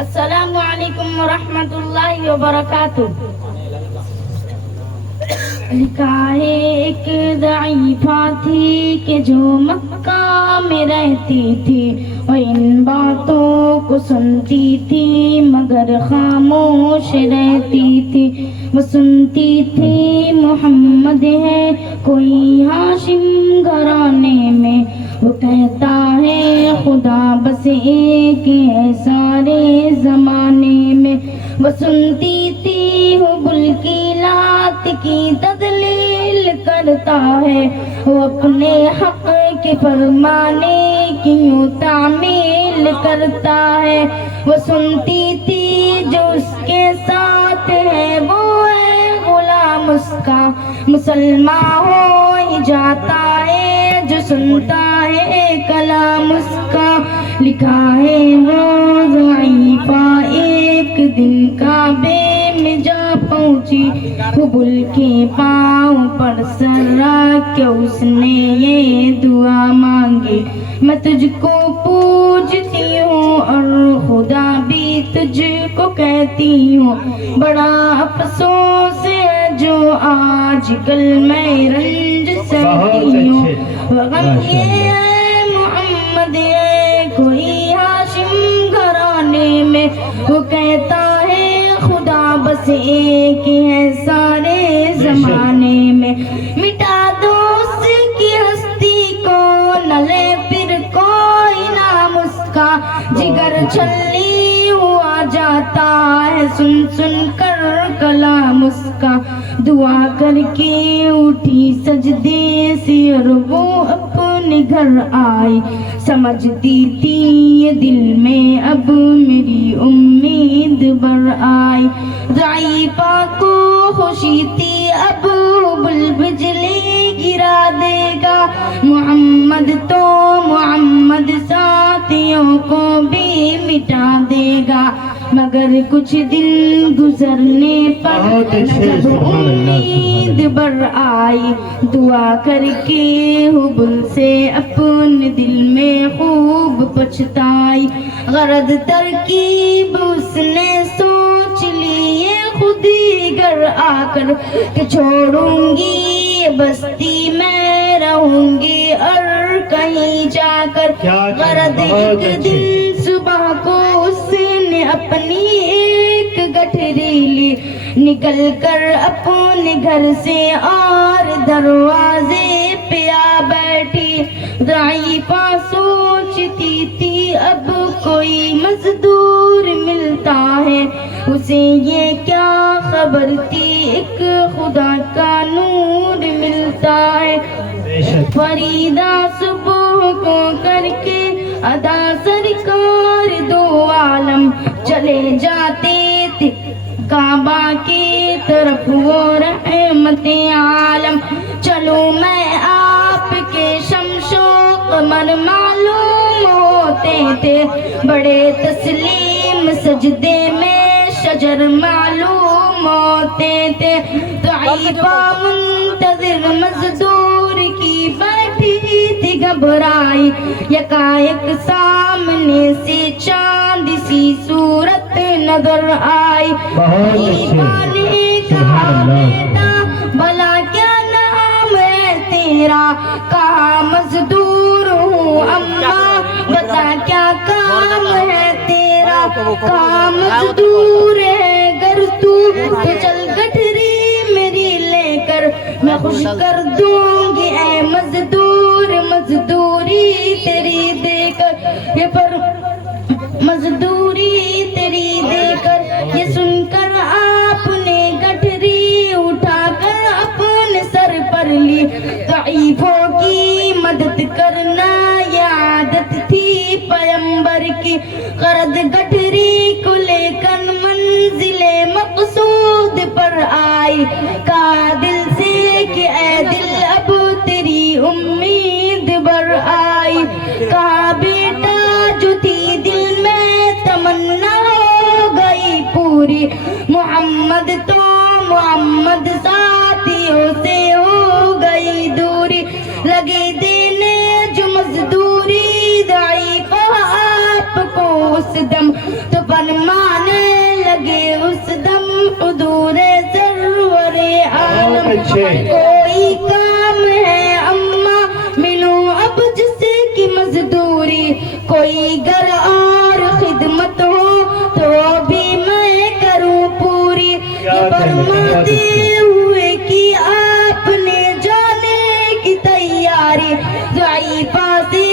السلام علیکم ورحمۃ اللہ وبرکاتہ۔ لکھا ہے ایک ضعیفہ تھی کہ جو مکہ میں رہتی تھی، وہ ان باتوں کو سنتی تھی مگر خاموش رہتی تھی۔ وہ سنتی تھی محمد ہے کوئی ہاشم گھرانے میں، وہ کہتا ہے خدا بس ایک ہے سارے زمانے میں۔ وہ سنتی تھی حبل کی لات کی تدلیل کرتا ہے، وہ اپنے حق کے فرمانے کی یوں تعمیل کرتا ہے۔ وہ سنتی تھی جو اس کے ساتھ ہے وہ ہے غلام اس کا، مسلمان ہو ہی جاتا ہے جو سنتا ہے کلام اس کا۔ لکھا ہے وہ ضعیفہ ایک دن کعبے میں جا پہنچی، حبل کے پاؤں پر سر رکھ کے اس نے یہ دعا مانگی، میں تجھ کو پوجتی ہوں اور خدا بھی تجھ کو کہتی ہوں، بڑا افسوس ہے جو آج کل میں رنج سہتی ہوں۔ غم یہ ہے محمد ہے کوئی ہاشم گھرانے میں، وہ کہتا ہے خدا بس ایک ہے سارے زمانے میں۔ مٹا دو اس کی ہستی کو نہ لے پھر کوئی نام اس کا، جگر چھلنی ہوا جاتا ہے سن سن کر کلام اس کا۔ دعا کر کے اٹھی سجدے سے اور وہ اپنے گھر آئی، سمجھتی تھی یہ دل میں اب میری امید بڑھ آئی۔ ضعیفہ کو خوشی تھی اب حبل بجلی گرا دے گا، محمد تو محمد ساتھیوں کو بھی مٹا دے گا، مگر کچھ دن گزرنے پر جب امید بڑھ آئی، دعا کر کے حبل سے اپنے دل میں خوب پچھتائی۔ غرض ترکیب اس نے سوچ لی خود ہی گھر آ کر کہ چھوڑوں گی یہ بستی میں رہوں گی اور کہیں جا کر۔ غرض ایک دن صبح کو اس نے اپنی ایک گٹھری لی، نکل کر اپنے گھر سے اور دروازے پہ آ بیٹھی۔ ضعیفہ سوچتی تھی اب کوئی مزدور ملتا ہے، اسے یہ کیا خبر تھی ایک خدا کا نور ملتا ہے۔ فریدہ صبح کو کر کے ادا سرکار دو عالم چلے جاتے تھے کعبہ کی طرف وہ رحمت عالم۔ چلو میں آپ کے شمس و قمر معلوم ہوتے تھے، بڑے تسلیم سجدے میں شجر معلوم ہوتے تھے۔ ضعیفہ منتظر مزدور کی بیٹھی تھی گھبرائی، یکایک سامنے سے چاند سی صورت نظر آئی۔ ضعیفہ نے کہا بیٹا بھلا کیا نام ہے تیرا؟ کہا مزدور ہوں اماں، بتا کیا کام ہے تیرا؟ کہا مزدور ہے گر تو چل گٹھری میری لے کر، میں خوش کر دوں گی اے مزدور مزدوری تیری دے کر۔ یہ پر مزدوری تیری دے کر، یہ سن کر آپ نے گٹھری اٹھا کر اپنے سر پر لی۔ ضعیفوں کی مدد کرنا یہ عادت تھی پیغمبر کی، غرض گٹھری کو لے کر منزل مقصود پر آئی۔ کہا دل سے کہ اے دل اب تیری امید بڑھ آئی۔ کہا بیٹا جو تھی دل میں تمنا ہو گئی پوری، محمد تو محمد ساتھیوں سے ہو گئی دوری۔ لگے دینے جو مزدوری ضعیفہ آپ کو اس اس دم تو فرمانے لگے اس دم حضور سرور عالم کوئی کام ہے اماں ملوں اب جس کی مزدوری کوئی گر اور خدمت ہو تو بھی میں کروں پوری یہ فرماتے ہوئے کہ آپ نے جانے کی تیاری ضعیفہ سے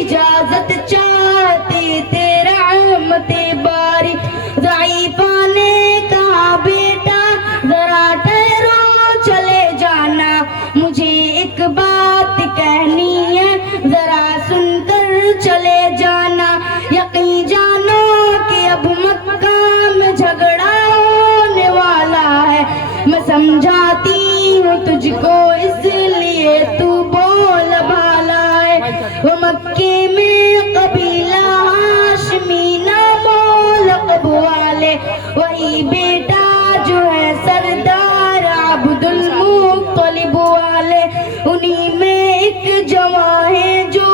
اجازت چاہتی تھے رحمت باری ضعیفہ نے کہا بیٹا ذرا ٹھہرو چلے جانا مجھے ایک بات کہنی ہے ذرا سن کر چلے جانا یقین جانو کہ اب مکہ میں جھگڑا ہونے والا ہے میں سمجھاتی ہوں تجھ کو اس لیے تو بول بھالا ہے وہ مکے میں قبیلہ ہاشمی نام و لقب والے وہی بیٹا جو ہے سردار عبد المطلب والے انہی میں ایک جواں ہے جو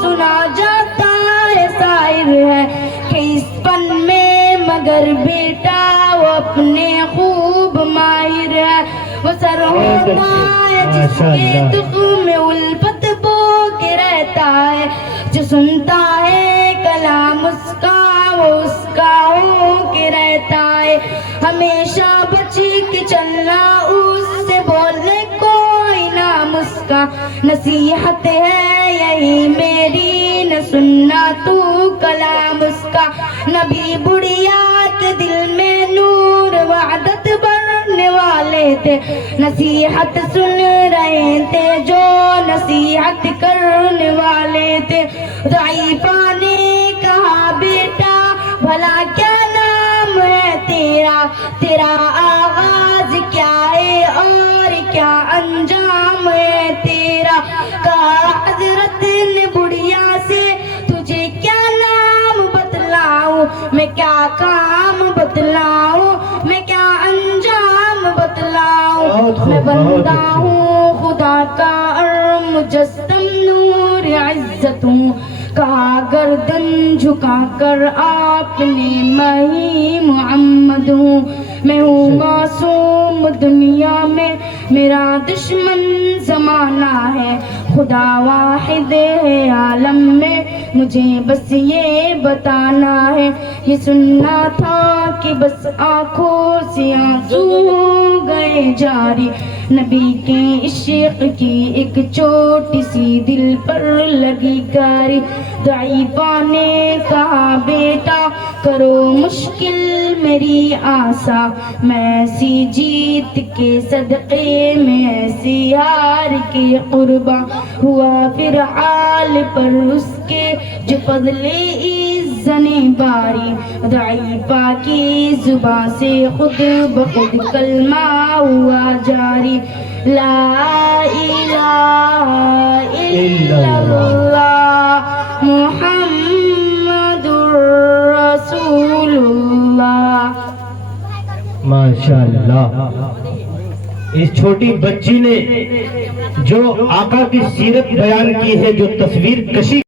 سنا جاتا ہے شاعر ہے کہ اس فن میں مگر بیٹا وہ اپنے خوب ماہر ہے وہ سر ہوتا ہے جس کے تخم میں الفت بو کے رہتا ہے جو سنتا ہے کلام اس کا وہ اس کا ہو کے رہتا ہے ہمیشہ بچ کے چلنا اس سے بولنے کوئی نام اس کا نصیحت ہے یہی میری نہ سننا تو کلام اس کا نبی بڑھیا کے دل میں نور وعدت بھرنے والے تھے نصیحت سن رہے تھے جو نصیحت کرنے والے تھے ضعیفہ نے کہا بیٹا بھلا کیا نام ہے تیرا تیرا آغاز کیا ہے اور کیا انجام ہے تیرا کہا حضرت نے بڑھیا سے تجھے کیا نام بتلاؤں میں کیا کام بتلاؤں میں کیا انجام بتلاؤں میں بندہ ہوں خدا کا اور مجسم نور عزت ہوں کہا گردن جھکا کر آپ نے میں ہی محمد ہوں میں ہوں معصوم دنیا میں میرا دشمن زمانہ ہے خدا واحد ہے عالم میں مجھے بس یہ بتانا ہے یہ سننا تھا کہ بس آنکھوں سے آنسو ہو گئے جاری نبی کے عشق کی ایک چھوٹی سی دل پر لگی کاری ضعیفہ نے کہا بیٹا کرو مشکل میری آسا میں ایسی جیت کے صدقے میں ایسی ہار کے قرباں ہوا پھر حال پر اس کے جو فضل عزن باری ضعیفہ کی زبان سے خود بخود کلمہ ہوا جاری لا الہ الا اللہ محمد رسول اللہ ماشاءاللہ اس چھوٹی بچی نے جو آقا کی سیرت بیان کی ہے جو تصویر کشی